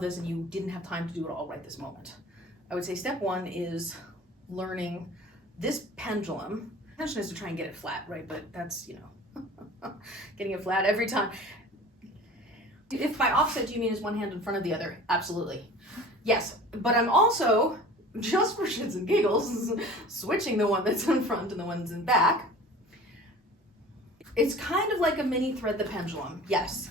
of this and you didn't have time to do it all right this moment. I would say step one is learning this pendulum. The intention is to try and get it flat, right? But that's, you know, getting it flat every time. If by offset you mean is one hand in front of the other, absolutely. Yes, but I'm also, just for shits and giggles, switching the one that's in front and the ones in back. It's kind of like a mini thread the pendulum, yes.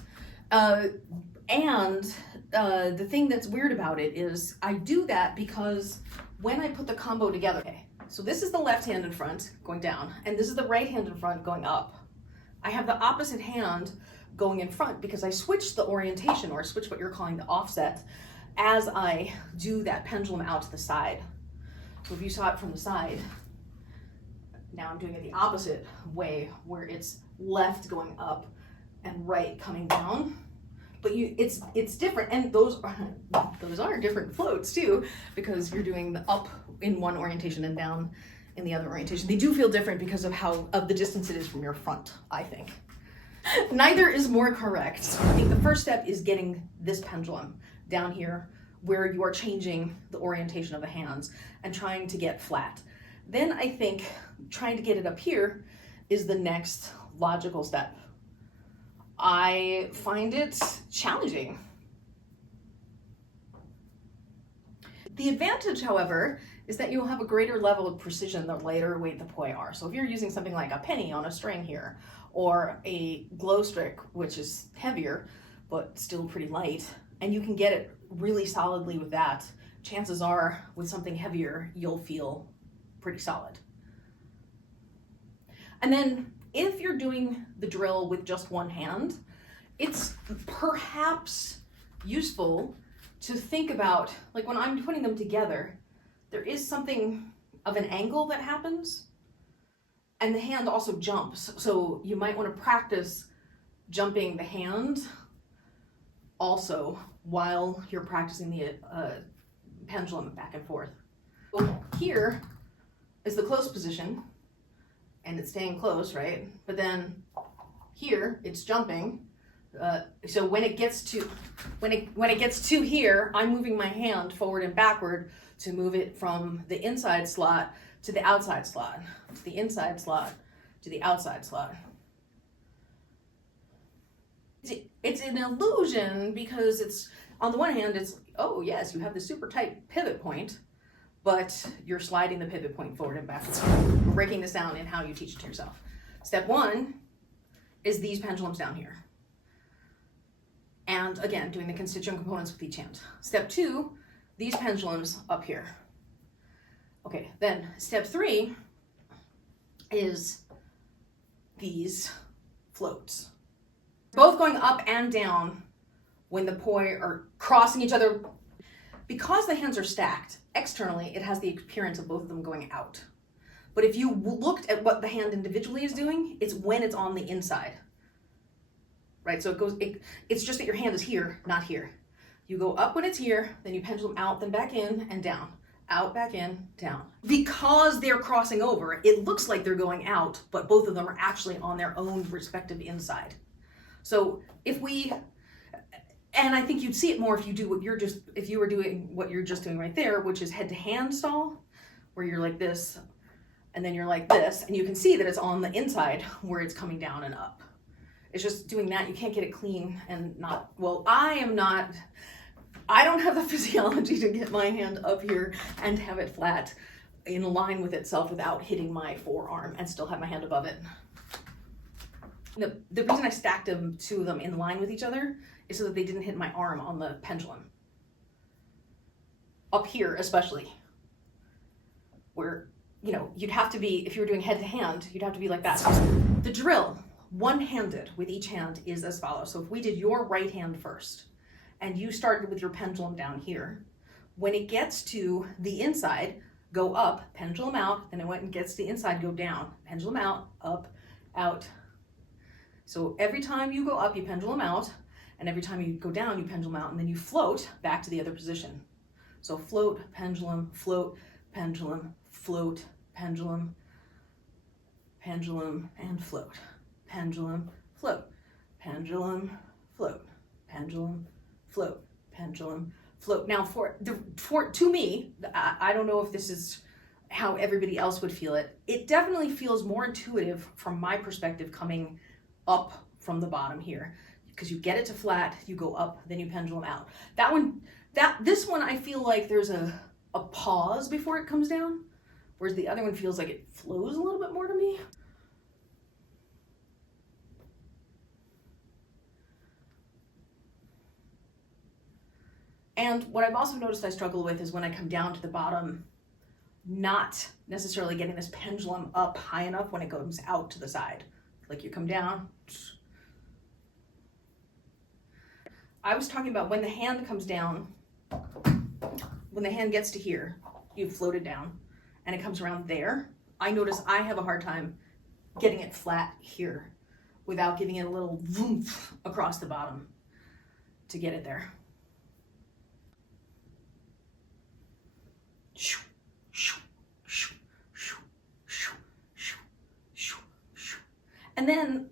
And the thing that's weird about it is I do that because when I put the combo together, okay, so this is the left hand in front going down, and this is the right hand in front going up. I have the opposite hand going in front because I switch the orientation, or switch what you're calling the offset, as I do that pendulum out to the side. So if you saw it from the side, now I'm doing it the opposite way, where it's left going up and right coming down. But it's different, and those are different floats too, because you're doing the up in one orientation and down in the other orientation. They do feel different because of the distance it is from your front, I think. Neither is more correct. I think the first step is getting this pendulum down here where you are changing the orientation of the hands and trying to get flat. Then I think trying to get it up here is the next logical step. I find it challenging. The advantage, however, is that you'll have a greater level of precision the lighter weight the poi are. So if you're using something like a penny on a string here, or a glow stick, which is heavier, but still pretty light, and you can get it really solidly with that, chances are with something heavier, you'll feel pretty solid. And then if you're doing the drill with just one hand, it's perhaps useful to think about, like when I'm putting them together, there is something of an angle that happens, and the hand also jumps. So you might want to practice jumping the hand also while you're practicing the pendulum back and forth. So here is the close position, and it's staying close, right? But then here it's jumping. So when it gets to here, I'm moving my hand forward and backward to move it from the inside slot to the outside slot, to the inside slot to the outside slot. It's an illusion because it's, on the one hand, it's, oh yes, you have the super tight pivot point, but you're sliding the pivot point forward and backwards. We're breaking this down in how you teach it to yourself. Step one is these pendulums down here. And again, doing the constituent components with each hand. Step two, these pendulums up here. Okay, then step three is these floats. Both going up and down when the poi are crossing each other. Because the hands are stacked, externally, it has the appearance of both of them going out. But if you looked at what the hand individually is doing, it's when it's on the inside. Right, so it's just that your hand is here, not here. You go up when it's here, then you pendulum out, then back in and down. Out, back in, down. Because they're crossing over, it looks like they're going out, but both of them are actually on their own respective inside. So and I think you'd see it more if you do if you were doing what you're just doing right there, which is head to hand stall, where you're like this, and then you're like this, and you can see that it's on the inside where it's coming down and up. It's just doing that, you can't get it clean and not, well, I don't have the physiology to get my hand up here and have it flat in line with itself without hitting my forearm and still have my hand above it. The reason I stacked two of them in line with each other is so that they didn't hit my arm on the pendulum. Up here especially, where, you know, you'd have to be, if you were doing head to hand, you'd have to be like that. The drill, one-handed with each hand, is as follows. So if we did your right hand first, and you started with your pendulum down here, when it gets to the inside, go up, pendulum out, and then when it gets to the inside, go down, pendulum out, up, out. So every time you go up, you pendulum out, and every time you go down, you pendulum out, and then you float back to the other position. So float, pendulum, pendulum, float, pendulum, pendulum, and float. Pendulum, float, pendulum, float, pendulum, float, pendulum, float. Now to me, I don't know if this is how everybody else would feel it. It definitely feels more intuitive from my perspective coming up from the bottom here, because you get it to flat, you go up, then you pendulum out. This one I feel like there's a pause before it comes down, whereas the other one feels like it flows a little bit more to me. And what I've also noticed I struggle with is when I come down to the bottom, not necessarily getting this pendulum up high enough when it goes out to the side. Like you come down. I was talking about when the hand comes down, when the hand gets to here, you've floated down, and it comes around there. I notice I have a hard time getting it flat here without giving it a little vroom across the bottom to get it there. And then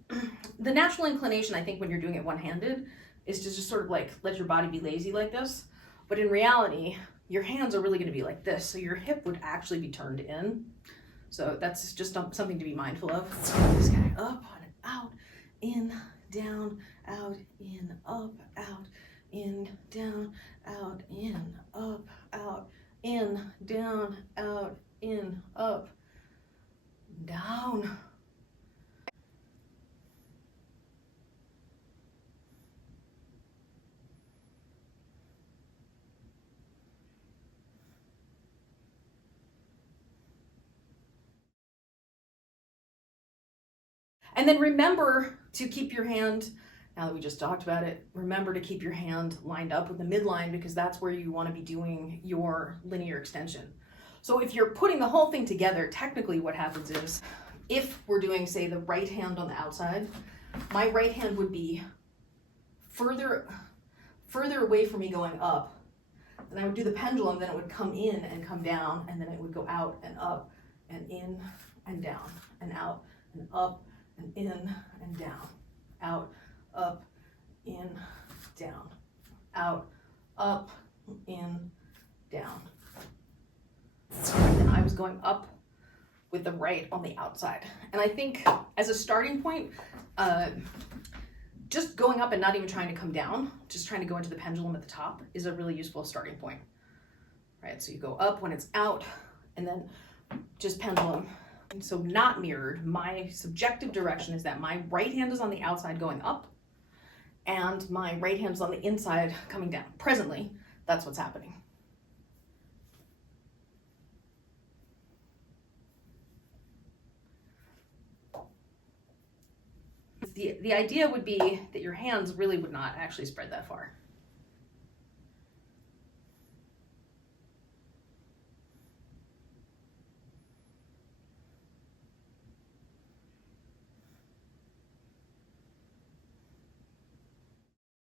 the natural inclination, I think, when you're doing it one-handed is to just sort of like let your body be lazy like this. But in reality, your hands are really going to be like this. So your hip would actually be turned in. So that's just something to be mindful of. This guy up, and out, in, down, out, in, up, out, in, down, out, in, up, out, in, down, out, in, up, down. And then remember to keep your hand, now that we just talked about it, remember to keep your hand lined up with the midline, because that's where you want to be doing your linear extension. So if you're putting the whole thing together, technically what happens is, if we're doing, say, the right hand on the outside, my right hand would be further away from me going up. And I would do the pendulum, then it would come in and come down, and then it would go out and up and in and down and out and up and in and down, out, up, in, down, out, up, in, down. And I was going up with the right on the outside. And I think as a starting point, just going up and not even trying to come down, just trying to go into the pendulum at the top is a really useful starting point, right? So you go up when it's out, and then just pendulum. And so not mirrored, my subjective direction is that my right hand is on the outside going up, and my right hand is on the inside coming down. Presently, that's what's happening. The idea would be that your hands really would not actually spread that far.